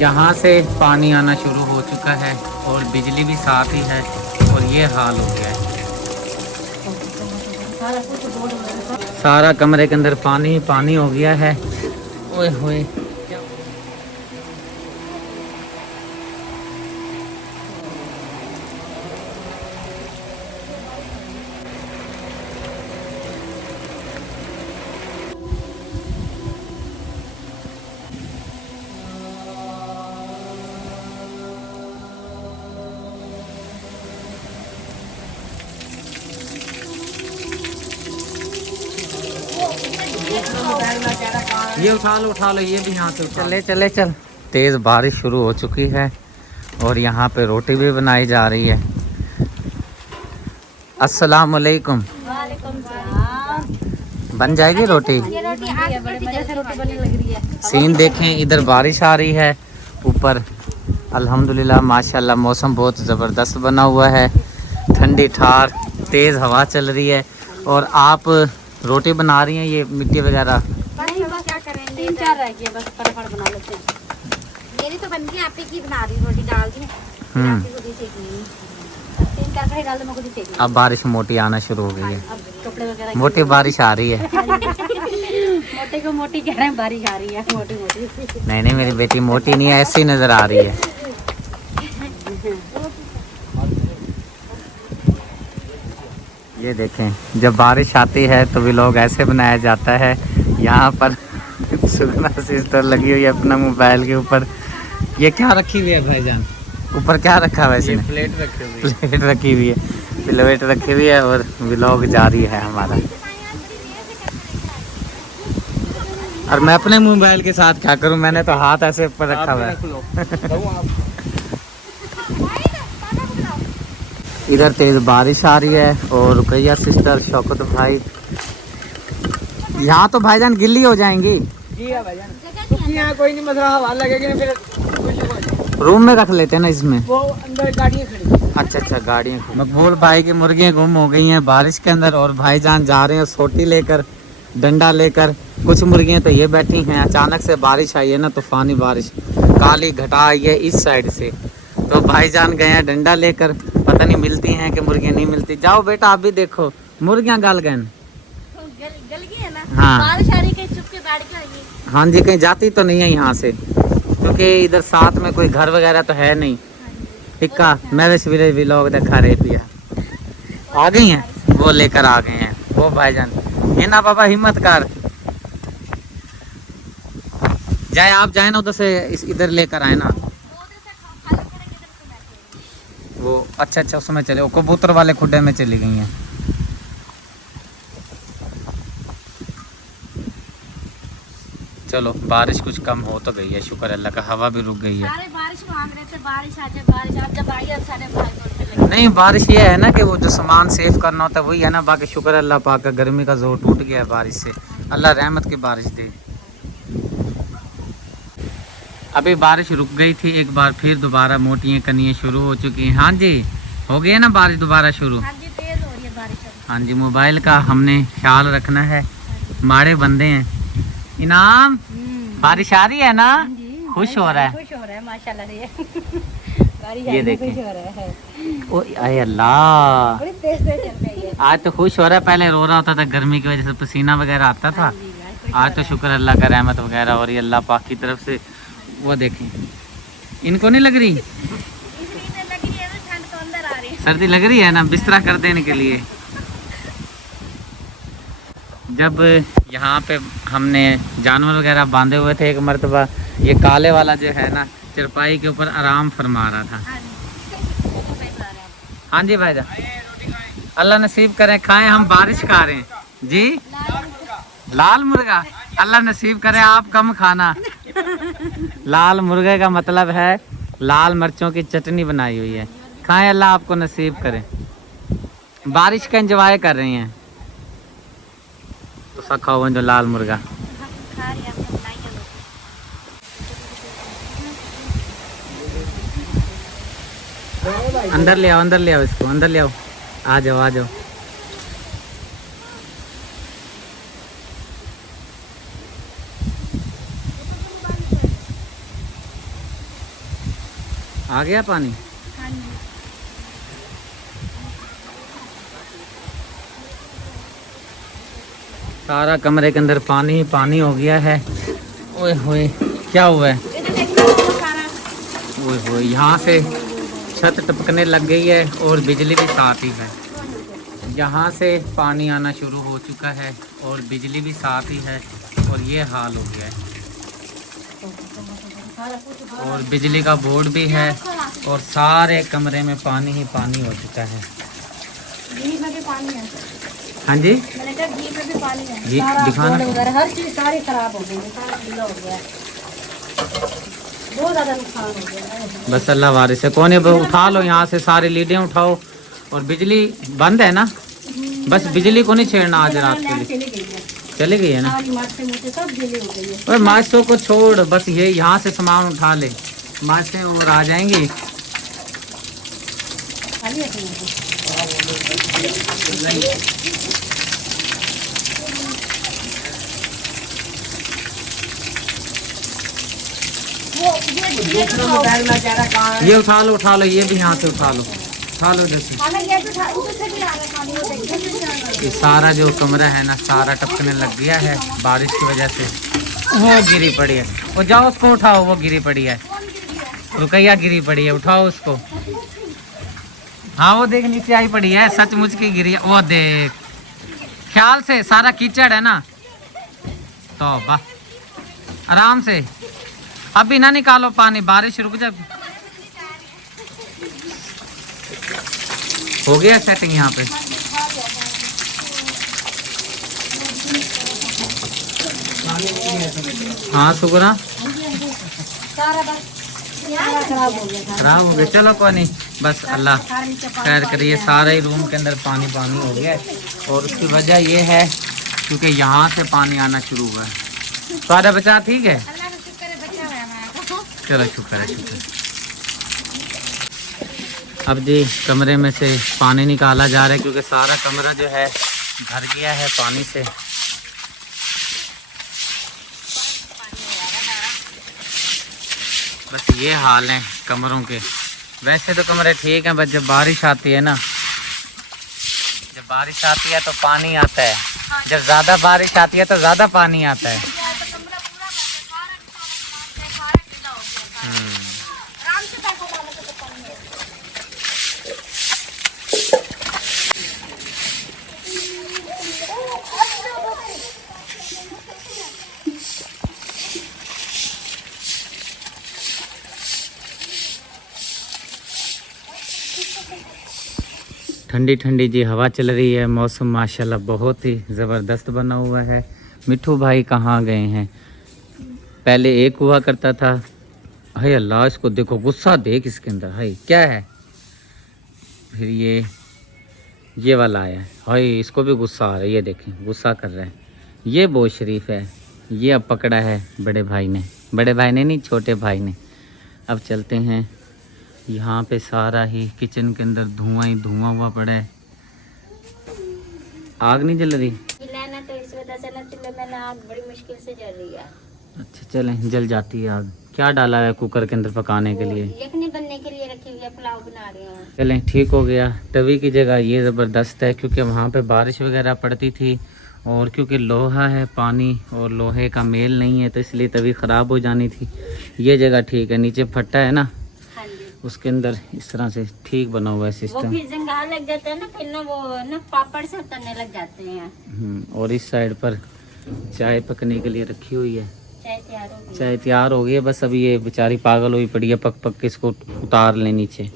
यहाँ से पानी आना शुरू हो चुका है और बिजली भी साथ ही है और ये हाल हो गया है। सारा कमरे के अंदर पानी ही पानी हो गया है। ओए होए। ये उठा लो ये भी यहाँ से चले चले चल। तेज़ बारिश शुरू हो चुकी है और यहाँ पे रोटी भी बनाई जा रही है। अस्सलाम वालेकुम। बन जाएगी रोटी। सीन देखें, इधर बारिश आ रही है, ऊपर अल्हम्दुलिल्लाह माशाल्लाह मौसम बहुत ज़बरदस्त बना हुआ है। ठंडी ठार तेज़ हवा चल रही है और आप रोटी बना रही हैं। ये मिट्टी वगैरह क्या करेंगे, 3-4 रह गए बस, फटाफट बना लेते हैं। मेरी तो बन गई, आप ही की बना रही रोटी डाल दी। 3-4 का डाल दो, मैं खुद ही सेक लूंगी। अब बारिश मोटी आना शुरू हो गई है। अब कपड़े वगैरह मोटी बारिश आ रही है। मोटे को मोटी कह रहे हैं, बारिश आ रही है मोटी मोटी। नहीं मेरी बेटी मोटी नहीं है, ऐसी नजर आ रही है। ये देखें, जब बारिश आती है तो व्लॉग ऐसे बनाया जाता है। यहाँ पर सुगना सिस्टर लगी हुई है अपना मोबाइल के ऊपर। ये क्या रखी हुई है भाईजान? ऊपर क्या रखा है वैसे? प्लेट रखी हुई है। प्लेट रखी हुई है, प्लेट रखी हुई है और व्लॉग जारी है हमारा। और मैं अपने मोबाइल के साथ क्या करूं, मैंने तो हाथ ऐसे ऊपर रखा हुआ है। इधर तेज बारिश आ रही है और रुकैया सिस्टर, शौकत भाई, यहाँ तो भाईजान गिल्ली हो जाएंगी। जी है भाईजान, यहाँ कोई नहीं मसला, हवा लगेगी फिर रूम में रख लेते हैं ना इसमें। वो अंदर गाड़ियाँ खड़ी। अच्छा गाड़ियाँ। मकबूल भाई की मुर्गियाँ गुम हो गई हैं बारिश के अंदर और भाईजान जा रहे हैं सोटी लेकर, डंडा लेकर। कुछ मुर्गियाँ तो ये बैठी हैं। अचानक से बारिश आई है ना, तूफानी बारिश, काली घटा आई है इस साइड से, तो भाईजान गए हैं डंडा लेकर। पता नहीं मिलती हैं कि मुर्गियाँ नहीं मिलती। जाओ बेटा आप भी देखो, मुर्गियाँ गल गए। गल गई है ना? हाँ बारिश आ रही, कहीं चुप के बैठ के। हाँ जी, कहीं जाती तो नहीं है यहाँ से, क्योंकि इधर साथ में कोई घर वगैरह तो है नहीं। इक्का मेरे सवेरे व्लॉग दिखा रही थी, आ गई हैं वो, लेकर आ गए हैं वो भाईजान। ये ना बाबा हिम्मत कर जाए, आप जाए ना उधर से, इधर लेकर आए ना वो। अच्छा उसमें चले, वो कबूतर वाले खुड्डे में चली गई हैं। चलो बारिश कुछ कम हो तो गई है, शुक्र अल्लाह का, हवा भी रुक गई है। सारे बारिश मांग रहे थे, बारिश आ जाए, बारिश आज जब आई है सारे भाई बोलने लगे। नहीं बारिश ये है ना कि वो जो सामान सेव करना होता है वही है ना, बाकी शुक्र अल्लाह पाक का, गर्मी का जोर टूट गया है बारिश से। अल्लाह रहमत की बारिश दे। अभी बारिश रुक गई थी, एक बार फिर दोबारा मोटियाँ कनियाँ शुरू हो चुकी हैं। हाँ जी, हो गई है ना बारिश दोबारा शुरू। हाँ जी, तेज हो रही है बारिश। हाँ जी, मोबाइल का हमने ख्याल रखना है, माड़े बंदे हैं। इनाम बारिश आ रही है ना, खुश हो रहा है। खुश हो रहा है माशाल्लाह से। बारिश ये देखें, खुश हो रहा है। ओ अल्लाह, बड़ी तेज तेज चल रही है। आज तो खुश हो रहा है। पहले रो रहा होता था गर्मी की वजह से, पसीना वगैरह आता था। आज तो शुक्र अल्लाह का, रहमत वगैरह हो रही है अल्लाह पाक की तरफ से। वो देखें, इनको नहीं लग रही ठंड तो अंदर आ रही है, सर्दी लग रही है ना, बिस्तरा कर देने के लिए। जब यहाँ पे हमने जानवर वगैरह बांधे हुए थे, एक मर्तबा ये काले वाला जो है ना, चरपाई के ऊपर आराम फरमा रहा था। हाँ जी भाईजान, अल्लाह नसीब करें, खाएं, हम बारिश खा रहे हैं जी। लाल मुर्गा, अल्लाह नसीब करे, आप कम खाना। लाल मुर्गे का मतलब है लाल मिर्चों की चटनी बनाई हुई है, खाएं, अल्लाह आपको नसीब करे। बारिश का एंजॉय कर रही हैं तो सब खाओ जो लाल मुर्गा। अंदर ले आओ, अंदर ले आओ, इसको अंदर ले आओ, आ जाओ आ जाओ। आ गया पानी? हाँ जी। सारा कमरे के अंदर पानी ही पानी हो गया है। ओए होए, क्या हुआ है? ओए होए, यहाँ से छत टपकने लग गई है और बिजली भी साथ ही है। यहाँ से पानी आना शुरू हो चुका है और बिजली भी साथ ही है और ये हाल हो गया है। और बिजली का बोर्ड भी है और सारे कमरे में पानी ही पानी हो चुका है। घी में भी पानी है। हाँ जी, मैंने कहा घी में भी पानी है। घी दिखाना। हर चीज सारी खराब हो गई, सारा गीला हो गया, बहुत ज्यादा नुकसान हो गया। बस अल्लाह वारिस है। कौन है, उठा लो यहाँ से सारी लीडें उठाओ। और बिजली बंद है ना? बस बिजली को नहीं छेड़ना आज रात के लिए। चली गई है ना? और मास्टरों को छोड़, बस ये यहाँ से सामान उठा ले, मास्टर और आ जाएंगी। ये उठा लो, ये भी यहाँ से उठा लो जैसे। ये सारा जो कमरा है ना, सारा टपकने लग गया है बारिश की वजह से। वो गिरी पड़ी है, वो जाओ उसको उठाओ, वो गिरी पड़ी है, रुकैया गिरी पड़ी है, उठाओ उसको। हाँ वो देख नीचे आई पड़ी है, सचमुच की गिरी है, वो देख, ख्याल से, सारा कीचड़ है ना। तो बा आराम से, अभी ना निकालो पानी, बारिश रुक जा। हो गया सेटिंग यहाँ पे। हाँ शुक्र, खराब हो गया, चलो कोई नहीं, बस अल्लाह खैर करिए। सारे ही रूम के अंदर पानी पानी हो गया है और उसकी वजह ये है क्योंकि यहाँ से पानी आना शुरू हुआ है। सारा बचा ठीक है, चलो शुक्र है। अब जी कमरे में से पानी निकाला जा रहा है क्योंकि सारा कमरा जो है भर गया है पानी से। बस ये हाल है कमरों के। वैसे तो कमरे ठीक हैं, बस जब बारिश आती है ना, जब बारिश आती है तो पानी आता है, जब ज़्यादा बारिश आती है तो ज़्यादा पानी आता है। ठंडी ठंडी जी हवा चल रही है, मौसम माशाल्लाह बहुत ही ज़बरदस्त बना हुआ है। मिठू भाई कहाँ गए हैं? पहले एक हुआ करता था, हाय अल्लाह इसको देखो, गुस्सा देख इसके अंदर, हाय क्या है। फिर ये वाला आया है, हाय इसको भी गुस्सा आ रहा है, ये देखें गुस्सा कर रहा है। ये बहुत शरीफ है, ये अब पकड़ा है बड़े भाई ने नहीं, छोटे भाई ने। अब चलते हैं। यहाँ पे सारा ही किचन के अंदर धुआं ही धुआं हुआ पड़ा है। आग नहीं जल रही? ना तो इस वजह से ना चूल्हे में ना आग बड़ी मुश्किल से जल रही है। अच्छा चलें, जल जाती है आग। क्या डाला है कुकर के अंदर पकाने के लिए? यखनी बनने के लिए रखी हुई है, पुलाव बना रही हूँ। चलें ठीक हो गया। तवी की जगह ये ज़बरदस्त है क्योंकि वहाँ पे बारिश वगैरह पड़ती थी और क्योंकि लोहा है, पानी और लोहे का मेल नहीं है तो इसलिए तवी ख़राब हो जानी थी। ये जगह ठीक है, नीचे फट्टा है ना, उसके अंदर इस तरह से ठीक बना हुआ है सिस्टम। वो फिर जंगाल लग जाता है ना, फिर ना वो ना पापड़ से तलने लग जाते हैं। और इस साइड पर चाय पकने के लिए रखी हुई है। चाय तैयार हो गई है, बस अभी ये बेचारी पागल हुई पड़ी है, पक के इसको उतार ले नीचे।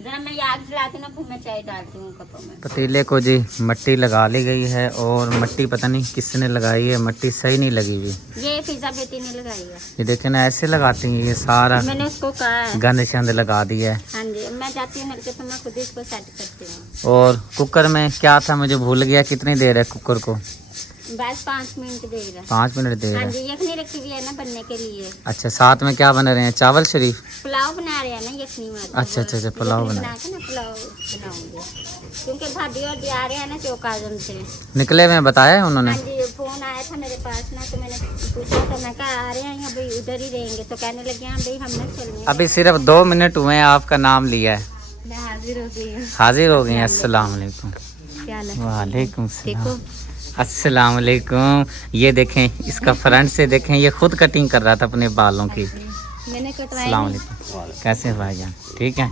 जरा मैं आग जलाती ना, फिर मैं चाय डालती हूँ कपों में। पतीले को जी मट्टी लगा ली गई है और मट्टी पता नहीं किसने लगाई है, मट्टी सही नहीं लगी हुई। ये फिजा बेटी ने लगाई है। ये देखे ना ऐसे लगाती हैं, ये सारा मैंने उसको कहा है, गंद शंद लगा दिया है। हाँ जी, मैं जाती हूँ नलके तो मैं खुद ही इसको सेट करती हूँ। और कुकर में क्या था मुझे भूल गया, कितनी देर है कुकर को? बस 5 मिनट दे रहा है। 5 मिनट दे रहा हाँ है। जी, यखनी रखी हुई है ना बनने के लिए। अच्छा साथ में क्या बना रहे हैं? चावल शरीफ? पुलाव बना रहे हैं ना यखनी में। अच्छा पुलाव बना के ना पुलाव बनाऊंगी क्योंकि भाभी और आ रहे हैं ना चौक आजम से। निकले हुए बताया है उन्होंने? हाँ जी, फोन आया था मेरे पास ना, तो मैंने पूछा तो मैं कहा आ रहे हैं अभी उधर ही रहेंगे, तो कहने लगे हाँ भाई हमने चलने। अभी सिर्फ 2 मिनट हुए हैं, आपका नाम लिया है, मैं हाजिर हो गई हूँ। हाजिर हो गई हैं। अस्सलाम वालेकुम। क्या हाल है? वालेकुम देखो सलाम। अस्सलाम वालेकुम। ये देखें, इसका फ्रंट से देखें, ये खुद कटिंग कर रहा था अपने बालों की। मैंने कटवाया अस्सलाम नहीं। वालेकुम। कैसे हैं भाईजान? ठीक है।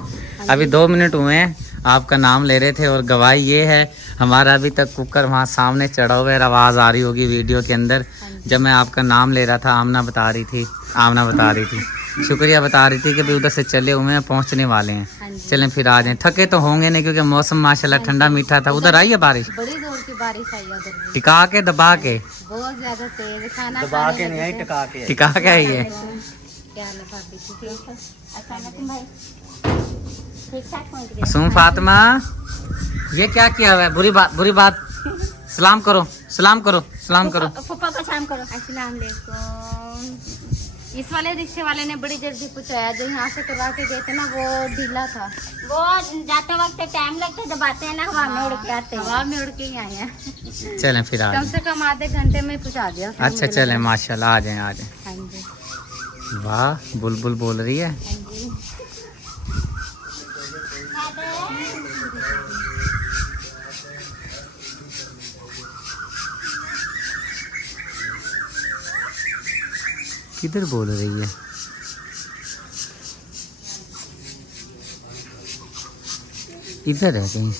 अभी 2 मिनट हुए हैं, आपका नाम ले रहे थे। और गवाही ये है, हमारा अभी तक कुकर वहाँ सामने चढ़ा हुआ है, आवाज़ आ रही होगी वीडियो के अंदर। जब मैं आपका नाम ले रहा था, आमना बता रही थी, शुक्रिया बता रही थी कि भी उधर से चले हुए हैं, पहुँचने वाले हैं। चलें फिर आ जाएं। थके तो होंगे नहीं क्योंकि मौसम माशाल्लाह ठंडा मीठा था। उधर आई है बारिश? बड़ी जोर की बारिश आई है उधर भी। टिका के दबा के? बहुत ज्यादा तेज। खाना दबा के नहीं आई, टिका के आई है। क्या हाल है भाभी? ठीक हो? अस्सलामुअलैकुम भाई। ठीक ठाक पहुंच गए? सुन फातिमा, ये क्या किया हुआ है? बुरी बात। सलाम करो। फूफा को शाम करो। अस्सलाम वालेकुम। इस वाले रिक्शे वाले ने बड़ी जल्दी पूछाया, जो यहाँ से करवा के गए थे ना, वो ढीला था। वो जाते वक्त टाइम लगता है, जब आते हैं ना हवा में उड़ के आते हैं। हवा में उड़ के ही आए हैं। चलें फिर आ कम से कम आधे घंटे में पहुँचा दिया। अच्छा चलें, माशाल्लाह। आ जाएं। हाँ जी। वाह, बुलबुल बोल रही है। हाँ जी। किधर बोल रही है? इधर है कहीं,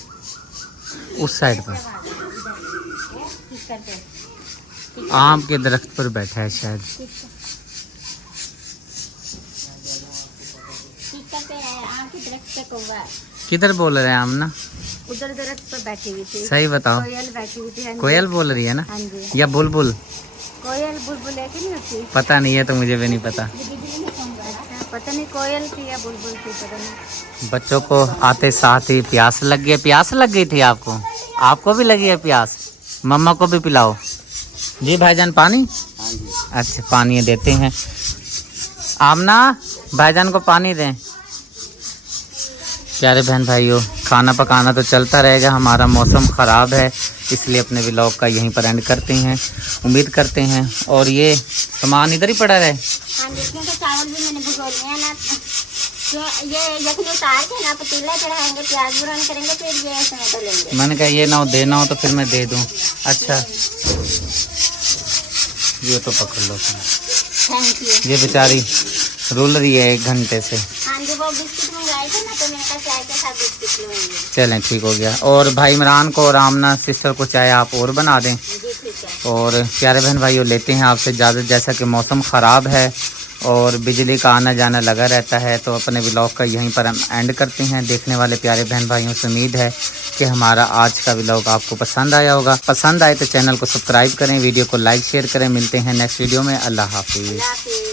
उस साइड पर आम के दरख्त पर बैठा है शायद। किधर बोल रहे हैं आमना? उधर दरख्त पर बैठी हुई थी। सही बताओ। कोयल बैठी हुई थी। हाँ जी। कोयल बोल रही है ना? हाँ जी। या बुलबुल? कोयल बुलबुल है कि नहीं होती? पता नहीं है, तो मुझे भी नहीं पता। अच्छा, पता नहीं कोयल थी या बुलबुल थी, पता नहीं। बच्चों को आते साथ ही प्यास लग गई। प्यास लग गई थी आपको? आपको भी लगी है प्यास? मम्मा को भी पिलाओ। जी भाईजान, पानी? अच्छा, पानी देते हैं। आमना, भाईजान को पानी दें। प्यारे बहन भाइयों, खाना पकाना तो चलता रहेगा। हमारा मौसम ख़राब है, इसलिए अपने व्लॉग का यहीं पर एंड करते हैं। उम्मीद करते हैं। और ये सामान इधर ही पड़ा रहे। हाँ जी, क्योंकि चावल भी मैंने भिगो लिए हैं ना, तो ये यखनी उतार के ना पतीला चढ़ाएंगे, प्याज बुरान करेंगे, फिर ये इसमें डालेंगे। मैंने कहा ये ना हो, देना हो तो फिर मैं दे दूँ। अच्छा, ये तो पकड़ लो। Thank you. ये बेचारी रुल रही है 1 घंटे से। हाँ जी, वो बिस्किट मंगवाए थे ना, तो मैंने कहा चाय के साथ बिस्किट लूँगी। चलें, ठीक हो गया। और भाई इमरान को और आमना सिस्टर को चाय आप और बना दें। जी ठीक है। और प्यारे बहन भाइयों, लेते हैं आपसे इजाज़त। जैसा कि मौसम ख़राब है और बिजली का आना जाना लगा रहता है, तो अपने व्लॉग का यहीं पर हम एंड करते हैं। देखने वाले प्यारे बहन भाइयों से उम्मीद है कि हमारा आज का व्लॉग आपको पसंद आया होगा। पसंद आए तो चैनल को सब्सक्राइब करें, वीडियो को लाइक शेयर करें। मिलते हैं नेक्स्ट वीडियो में। अल्लाह हाफिज़।